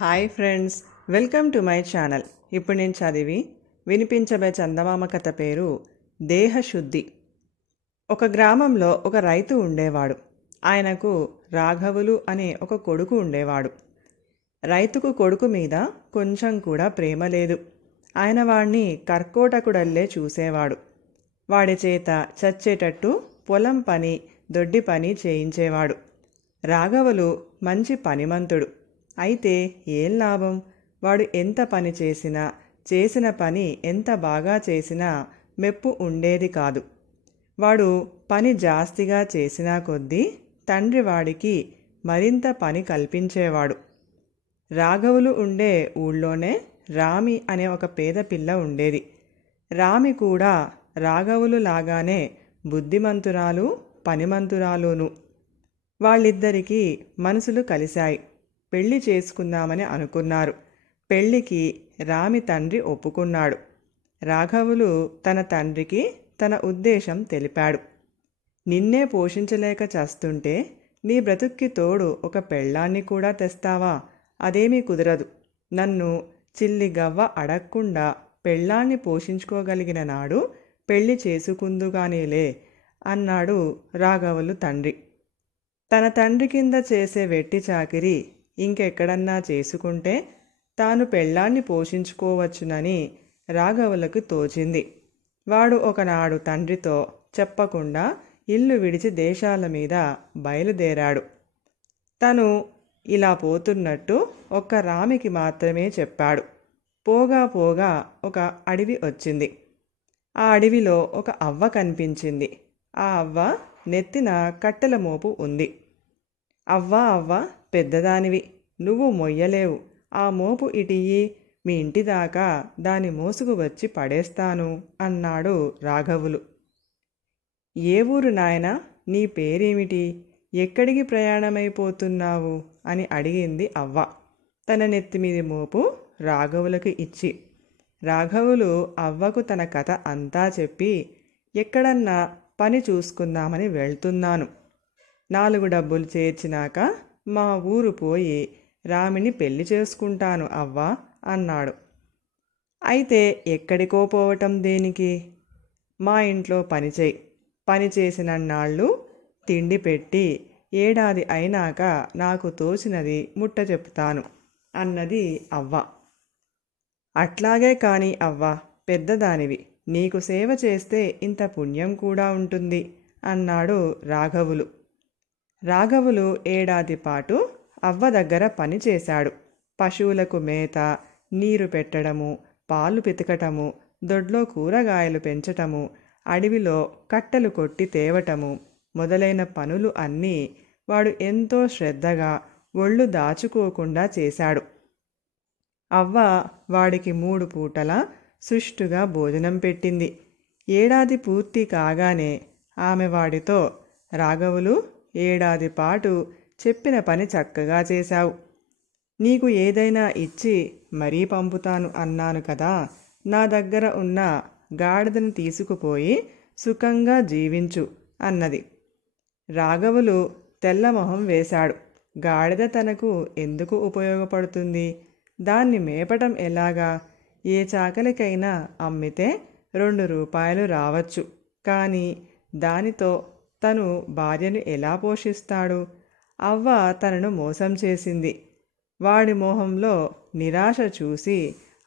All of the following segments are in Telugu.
Hi friends, welcome to my channel. ఇప్పుడు నేను చదివి వినిపించబోయే చందమామ కథ పేరు దేహశుద్ధి. ఒక గ్రామంలో ఒక రైతు ఉండేవాడు. ఆయనకు రాఘవులు అనే ఒక కొడుకు ఉండేవాడు. రైతుకు కొడుకు మీద కొంచెం కూడా ప్రేమ లేదు. ఆయన వాణ్ణి కర్కోటకుడల్లే చూసేవాడు. వాడి చేత చచ్చేటట్టు పొలం పని, దొడ్డి పని చేయించేవాడు. రాఘవులు మంచి పనిమంతుడు. అయితే ఏం లాభం? వాడు ఎంత పని చేసినా, చేసిన పని ఎంత బాగా చేసినా మెప్పు ఉండేది కాదు. వాడు పని జాస్తిగా చేసినా కొద్దీ తండ్రి వాడికి మరింత పని కల్పించేవాడు. రాఘవులు ఉండే ఊళ్ళోనే రామి అనే ఒక పేద పిల్ల ఉండేది. రామి కూడా రాఘవులు లాగానే బుద్ధిమంతురాలు, పనిమంతురాలును. వాళ్ళిద్దరికీ మనసులు కలిశాయి. పెళ్లి చేసుకుందామని అనుకున్నారు. పెళ్లికి రామి తండ్రి ఒప్పుకున్నాడు. రాఘవులు తన తండ్రికి తన ఉద్దేశం తెలిపాడు. నిన్నే పోషించలేక చస్తుంటే నీ బ్రతుక్కి తోడు ఒక పెళ్ళాన్ని కూడా తెస్తావా? అదేమీ కుదరదు. నన్ను చిల్లిగవ్వ అడగకుండా పెళ్ళాన్ని పోషించుకోగలిగిన నాడు పెళ్లి చేసుకుందుగానేలే అన్నాడు రాఘవులు తండ్రి. తన తండ్రి కింద చేసే వెట్టి చాకిరి ఇంకెక్కడన్నా చేసుకుంటే తాను పెళ్ళాన్ని పోషించుకోవచ్చునని రాఘవులకు తోచింది. వాడు ఒకనాడు తండ్రితో చెప్పకుండా ఇల్లు విడిచి దేశాల మీద బయలుదేరాడు. తను ఇలా పోతున్నట్టు ఒక్క రామికి మాత్రమే చెప్పాడు. పోగా పోగా ఒక అడవి వచ్చింది. ఆ అడవిలో ఒక అవ్వ కనిపించింది. ఆ అవ్వ నెత్తిన కట్టెల మోపు ఉంది. అవ్వా అవ్వ, పెద్దదానివి, నువ్వు మొయ్యలేవు. ఆ మోపు ఇటియ్యి, మీ ఇంటి దాకా దాని మోసుకు వచ్చి పడేస్తాను అన్నాడు రాఘవులు. ఏ ఊరు నాయనా? నీ పేరేమిటి? ఎక్కడికి ప్రయాణమైపోతున్నావు అని అడిగింది అవ్వ, తన నెత్తిమీది మోపు రాఘవులకు ఇచ్చి. రాఘవులు అవ్వకు తన కథ అంతా చెప్పి, ఎక్కడన్నా పని చూసుకుందామని వెళ్తున్నాను. 4 డబ్బులు చేర్చినాక మా ఊరు పోయి రామిని పెళ్లి చేసుకుంటాను అవ్వా అన్నాడు. అయితే ఎక్కడికో పోవటం దేనికి? మా ఇంట్లో పనిచేయి. పని చేసినన్నాళ్ళు తిండి పెట్టి ఏడాది అయినాక నాకు తోచినది ముట్ట చెప్తాను అన్నది అవ్వ. అట్లాగే కాని అవ్వ, పెద్దదానివి, నీకు సేవ చేస్తే ఇంత పుణ్యం కూడా ఉంటుంది అన్నాడు రాఘవులు. రాఘవులు ఏడాది పాటు అవ్వ దగ్గర పని చేశాడు. పశువులకు మేత, నీరు పెట్టడము, పాలు పితకటము, దొడ్లో కూరగాయలు పెంచటము, అడవిలో కట్టెలు కొట్టి తేవటము మొదలైన పనులు అన్నీ వాడు ఎంతో శ్రద్ధగా ఒళ్ళు దాచుకోకుండా చేశాడు. అవ్వ వాడికి 3 పూటలా సుష్టుగా భోజనం పెట్టింది. ఏడాది పూర్తి కాగానే ఆమె వాడితో, రాఘవులు, ఏడాది పాటు చెప్పిన పని చక్కగా చేశావు. నీకు ఏదైనా ఇచ్చి మరీ పంపుతాను అన్నాను కదా. నా దగ్గర ఉన్న గాడిదను తీసుకుపోయి సుఖంగా జీవించు అన్నది. రాఘవులు తెల్లమొహం వేశాడు. గాడిద తనకు ఎందుకు ఉపయోగపడుతుంది? దాన్ని మేపటం ఎలాగా? ఏ చాకలికైనా అమ్మితే 2 రూపాయలు రావచ్చు. కానీ దానితో తను భార్యను ఎలా పోషిస్తాడు? అవ్వ తనను మోసం చేసింది. వాడి మోహంలో నిరాశ చూసి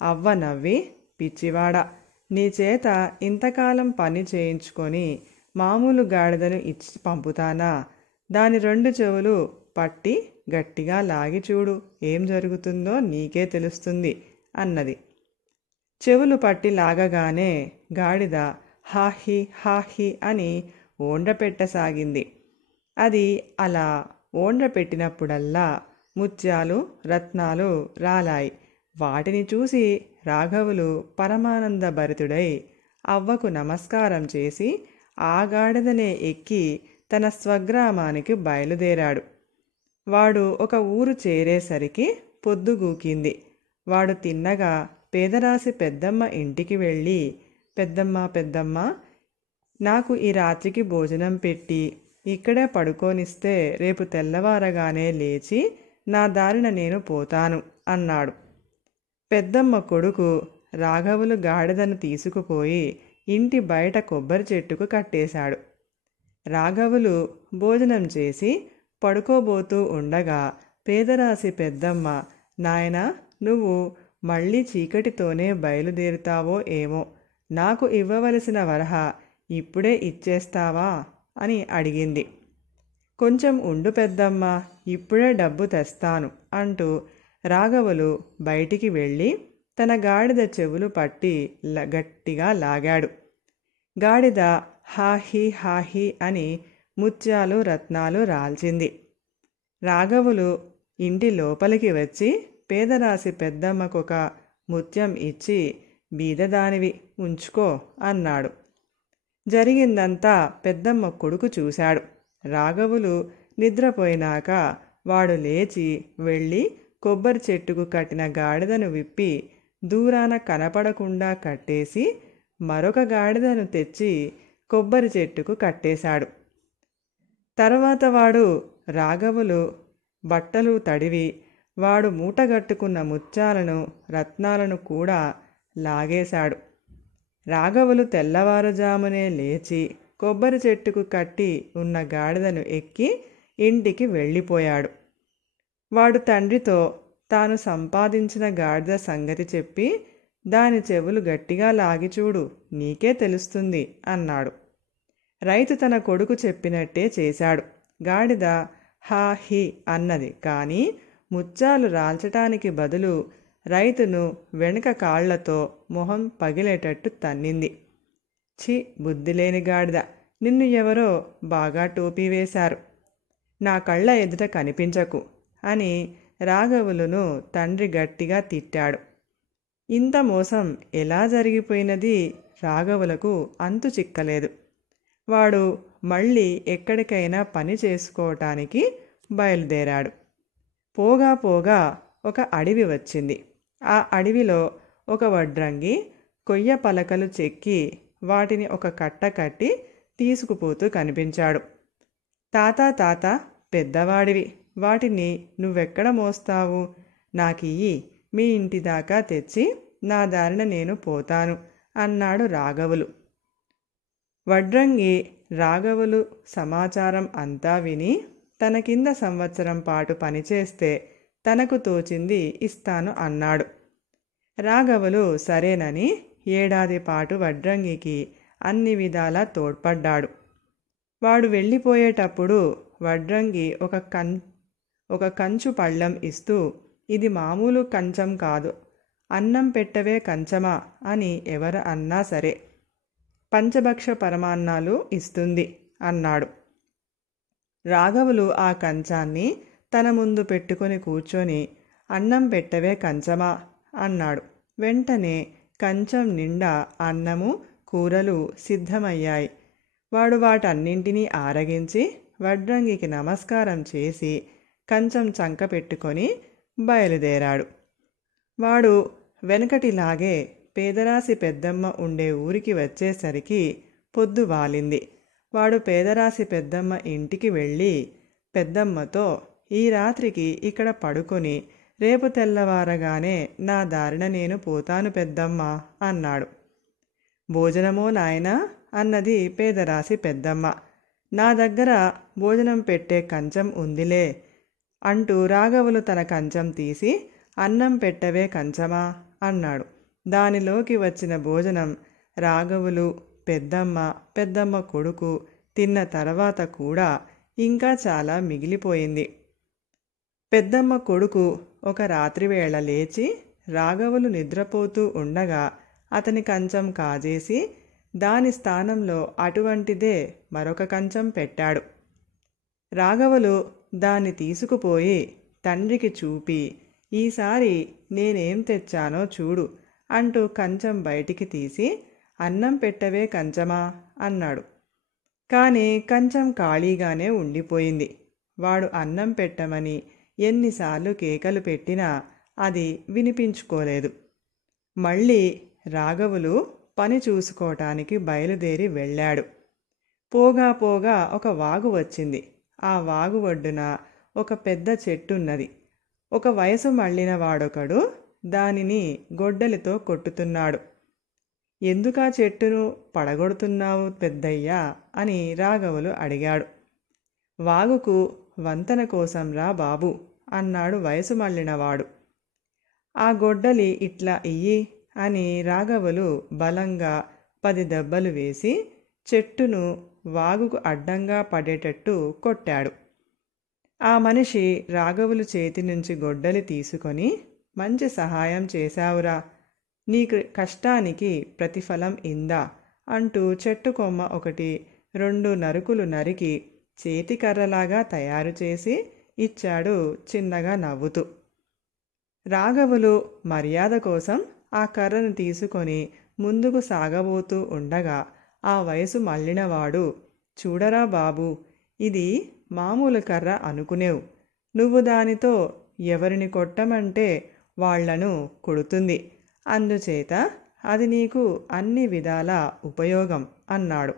అవ్వ నవ్వి, పిచ్చివాడా, నీ చేత ఇంతకాలం పని చేయించుకొని మామూలు గాడిదను ఇచ్చి పంపుతానా? దాని 2 చెవులు పట్టి గట్టిగా లాగి చూడు, ఏం జరుగుతుందో నీకే తెలుస్తుంది అన్నది. చెవులు పట్టి లాగగానే గాడిద హాహి హాహి అని ఓండ్రపెట్టసాగింది. అది అలా ఓండ్రపెట్టినప్పుడల్లా ముత్యాలు, రత్నాలు రాలాయి. వాటిని చూసి రాఘవులు పరమానంద భరితుడై అవ్వకు నమస్కారం చేసి ఆ గాడిదనే ఎక్కి తన స్వగ్రామానికి బయలుదేరాడు. వాడు ఒక ఊరు చేరేసరికి పొద్దుగూకింది. వాడు తిన్నగా పేదరాశి పెద్దమ్మ ఇంటికి వెళ్ళి, పెద్దమ్మ, నాకు ఈ రాత్రికి భోజనం పెట్టి ఇక్కడే పడుకోనిస్తే రేపు తెల్లవారగానే లేచి నా దారిన నేను పోతాను అన్నాడు. పెద్దమ్మ కొడుకు రాఘవులు గాడిదను తీసుకుపోయి ఇంటి బయట కొబ్బరి చెట్టుకు కట్టేశాడు. రాఘవులు భోజనం చేసి పడుకోబోతూ ఉండగా పేదరాశి పెద్దమ్మ, నాయనా, నువ్వు మళ్ళీ చీకటితోనే బయలుదేరుతావో ఏమో, నాకు ఇవ్వవలసిన వరహ ఇప్పుడే ఇచ్చేస్తావా అని అడిగింది. కొంచెం ఉండు పెద్దమ్మ, ఇప్పుడే డబ్బు తెస్తాను అంటూ రాఘవులు బయటికి వెళ్ళి తన గాడిద చెవులు పట్టి గట్టిగా లాగాడు. గాడిద హాహీ హాహీ అని ముత్యాలు రత్నాలు రాల్చింది. రాఘవులు ఇంటి లోపలికి వచ్చి పేదరాశి పెద్దమ్మకొక ముత్యం ఇచ్చి, బీదదానివి ఉంచుకో అన్నాడు. జరిగిందంతా పెద్దమ్మ కొడుకు చూశాడు. రాఘవులు నిద్రపోయినాక వాడు లేచి వెళ్ళి కొబ్బరి చెట్టుకు కట్టిన గాడిదను విప్పి దూరాన కనపడకుండా కట్టేసి మరొక గాడిదను తెచ్చి కొబ్బరి చెట్టుకు కట్టేశాడు. తర్వాత వాడు రాఘవులు బట్టలు తడివి వాడు మూటగట్టుకున్న ముత్యాలను రత్నాలను కూడా లాగేశాడు. రాఘవులు తెల్లవారుజామునే లేచి కొబ్బరి చెట్టుకు కట్టి ఉన్న గాడిదను ఎక్కి ఇంటికి వెళ్ళిపోయాడు. వాడు తండ్రితో తాను సంపాదించిన గాడిద సంగతి చెప్పి, దాని చెవులు గట్టిగా లాగి చూడు, నీకే తెలుస్తుంది అన్నాడు. రైతు తన కొడుకు చెప్పినట్టే చేశాడు. గాడిద హా హీ అన్నది, కానీ ముత్యాలు రాల్చటానికి బదులు రైతును వెనుక కాళ్లతో మొహం పగిలేటట్టు తన్నింది. ఛీ, బుద్ధిలేని గాడిద, నిన్ను ఎవరో బాగా టోపీ వేశారు, నా కళ్ళ ఎదుట కనిపించకు అని రాఘవులును తండ్రి గట్టిగా తిట్టాడు. ఇంత మోసం ఎలా జరిగిపోయినది రాఘవులకు అంతు చిక్కలేదు. వాడు మళ్ళీ ఎక్కడికైనా పని చేసుకోవటానికి బయలుదేరాడు. పోగా పోగా ఒక అడవి వచ్చింది. ఆ అడవిలో ఒక వడ్రంగి కొయ్య పలకలు చెక్కి వాటిని ఒక కట్ట కట్టి తీసుకుపోతూ కనిపించాడు. తాత, పెద్దవాడివి, వాటిని నువ్వెక్కడ మోస్తావు? నాకియ్యి, మీ ఇంటి దాకా తెచ్చి నా దారిన నేను పోతాను అన్నాడు రాఘవులు. వడ్రంగి రాఘవులు సమాచారం అంతా విని తన కింద సంవత్సరం పాటు పనిచేస్తే తనకు తోచింది ఇస్తాను అన్నాడు. రాఘవులు సరేనని ఏడాది పాటు వడ్రంగికి అన్ని విధాలా తోడ్పడ్డాడు. వాడు వెళ్ళిపోయేటప్పుడు వడ్రంగి ఒక కంచు పళ్ళెం ఇస్తూ, ఇది మామూలు కంచం కాదు, అన్నం పెట్టవే కంచమా అని ఎవరు అన్నా సరే పంచభక్ష పరమాన్నాలు ఇస్తుంది అన్నాడు. రాఘవులు ఆ కంచాన్ని తన ముందు పెట్టుకొని కూర్చొని, అన్నం పెట్టవే కంచమా అన్నాడు. వెంటనే కంచం నిండా అన్నము కూరలు సిద్ధమయ్యాయి. వాడు వాటన్నింటినీ ఆరగించి వడ్రంగికి నమస్కారం చేసి కంచం చంక పెట్టుకొని బయలుదేరాడు. వాడు వెనకటిలాగే పేదరాశి పెద్దమ్మ ఉండే ఊరికి వచ్చేసరికి పొద్దు వాలింది. వాడు పేదరాశి పెద్దమ్మ ఇంటికి వెళ్ళి పెద్దమ్మతో, ఈ రాత్రికి ఇక్కడ పడుకొని రేపు తెల్లవారగానే నా దారిన నేను పోతాను పెద్దమ్మ అన్నాడు. భోజనమో నాయనా అన్నది పేదరాశి పెద్దమ్మ. నా దగ్గర భోజనం పెట్టే కంచం ఉందిలే అంటూ రాఘవులు తన కంచం తీసి, అన్నం పెట్టవే కంచమా అన్నాడు. దానిలోకి వచ్చిన భోజనం రాఘవులు, పెద్దమ్మ కొడుకు తిన్న తర్వాత కూడా ఇంకా చాలా మిగిలిపోయింది. పెద్దమ్మ కొడుకు ఒక రాత్రివేళ లేచి రాఘవులు నిద్రపోతూ ఉండగా అతని కంచం కాజేసి దాని స్థానంలో అటువంటిదే మరొక కంచం పెట్టాడు. రాఘవులు దాన్ని తీసుకుపోయి తండ్రికి చూపి, ఈసారి నేనేం తెచ్చానో చూడు అంటూ కంచం బయటికి తీసి, అన్నం పెట్టవే కంచమా అన్నాడు. కానీ కంచం ఖాళీగానే ఉండిపోయింది. వాడు అన్నం పెట్టమని ఎన్నిసార్లు కేకలు పెట్టినా అది వినిపించుకోలేదు. మళ్ళీ రాఘవులు పని చూసుకోవటానికి బయలుదేరి వెళ్ళాడు. పోగా ఒక వాగు వచ్చింది. ఆ వాగు ఒడ్డున ఒక పెద్ద చెట్టున్నది. ఒక వయసు మళ్ళిన వాడొకడు దానిని గొడ్డలితో కొట్టుతున్నాడు. ఎందుకా చెట్టును పడగొడుతున్నావు పెద్దయ్యా అని రాఘవులు అడిగాడు. వాగుకు వంతెన కోసం రా బాబు అన్నాడు వయసు మళ్ళినవాడు. ఆ గొడ్డలి ఇట్లా ఇయ్యి అని రాఘవులు బలంగా 10 దెబ్బలు వేసి చెట్టును వాగుకు అడ్డంగా పడేటట్టు కొట్టాడు. ఆ మనిషి రాఘవులు చేతి నుంచి గొడ్డలి తీసుకొని, మంచి సహాయం చేశావురా, నీ కష్టానికి ప్రతిఫలం ఇందా అంటూ చెట్టు కొమ్మ ఒకటి 2 నరుకులు నరికి చేతికర్రలాగా తయారు చేసి ఇచ్చాడు చిన్నగా నవ్వుతూ. రాఘవులు మర్యాద కోసం ఆ కర్రను తీసుకొని ముందుకు సాగబోతూ ఉండగా ఆ వయసు మళ్ళినవాడు, చూడరా బాబు, ఇది మామూలు కర్ర అనుకునేవు, నువ్వు దానితో ఎవరిని కొట్టమంటే వాళ్లను కొడుతుంది, అందుచేత అది నీకు అన్ని విధాల ఉపయోగం అన్నాడు.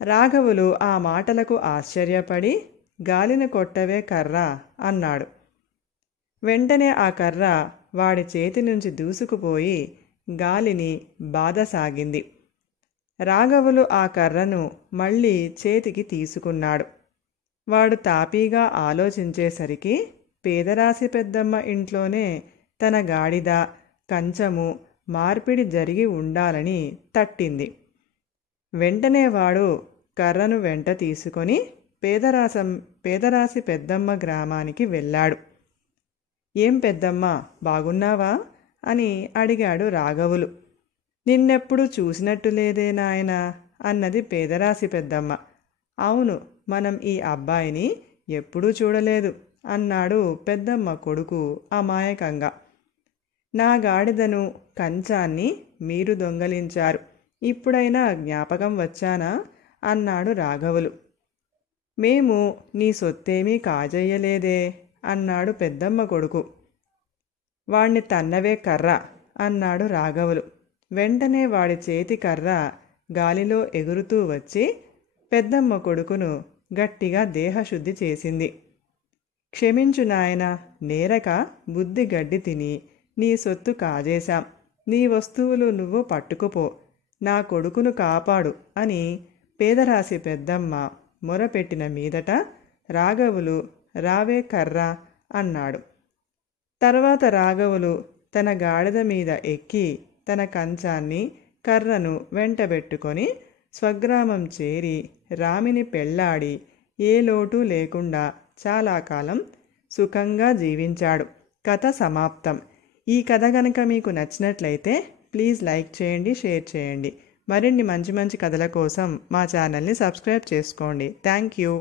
రాఘవులు ఆ మాటలకు ఆశ్చర్యపడి, గాలిని కొట్టవే కర్ర అన్నాడు. వెంటనే ఆ కర్ర వాడి చేతి నుంచి దూసుకుపోయి గాలిని బాధసాగింది. రాఘవులు ఆ కర్రను మళ్ళీ చేతికి తీసుకున్నాడు. వాడు తాపీగా ఆలోచించేసరికి పేదరాశి పెద్దమ్మ ఇంట్లోనే తన గాడిద, కంచము మార్పిడి జరిగి ఉండాలని తట్టింది. వెంటనే వాడు కర్రను వెంట తీసుకొని పేదరాశి పెద్దమ్మ గ్రామానికి వెళ్ళాడు. ఏం పెద్దమ్మ, బాగున్నావా అని అడిగాడు రాఘవులు. నిన్నెప్పుడు చూసినట్టు లేదే నాయనా అన్నది పేదరాశి పెద్దమ్మ. అవును, మనం ఈ అబ్బాయిని ఎప్పుడూ చూడలేదు అన్నాడు పెద్దమ్మ కొడుకు అమాయకంగా. నా గాడిదను, కంచాన్ని మీరు దొంగలించారు, ఇప్పుడైనా జ్ఞాపకం వచ్చానా అన్నాడు రాఘవులు. మేము నీ సొత్తేమీ కాజేయలేదే అన్నాడు పెద్దమ్మ కొడుకు. వాణ్ణి తన్నవే కర్ర అన్నాడు రాఘవులు. వెంటనే వాడి చేతి కర్ర గాలిలో ఎగురుతూ వచ్చి పెద్దమ్మ కొడుకును గట్టిగా దేహశుద్ధి చేసింది. క్షమించు నాయనా, నేరక బుద్ధి గడ్డి తిని నీ సొత్తు కాజేశాం, నీ వస్తువులు నువ్వు పట్టుకుపో, నా కొడుకును కాపాడు అని పేదరాశి పెద్దమ్మ మొరపెట్టిన మీదట రాఘవులు రావే కర్ర అన్నాడు. తర్వాత రాఘవులు తన గాడిద మీద ఎక్కి తన కంచాన్ని, కర్రను వెంటబెట్టుకొని స్వగ్రామం చేరి రామిని పెళ్లాడి ఏ లోటు లేకుండా చాలా కాలం సుఖంగా జీవించాడు. కథ సమాప్తం. ఈ కథ కనుక మీకు నచ్చినట్లయితే ప్లీజ్ లైక్ చేయండి, షేర్ చేయండి. మరిన్ని మంచి మంచి కథల కోసం మా ఛానల్ని సబ్స్క్రైబ్ చేసుకోండి. Thank you.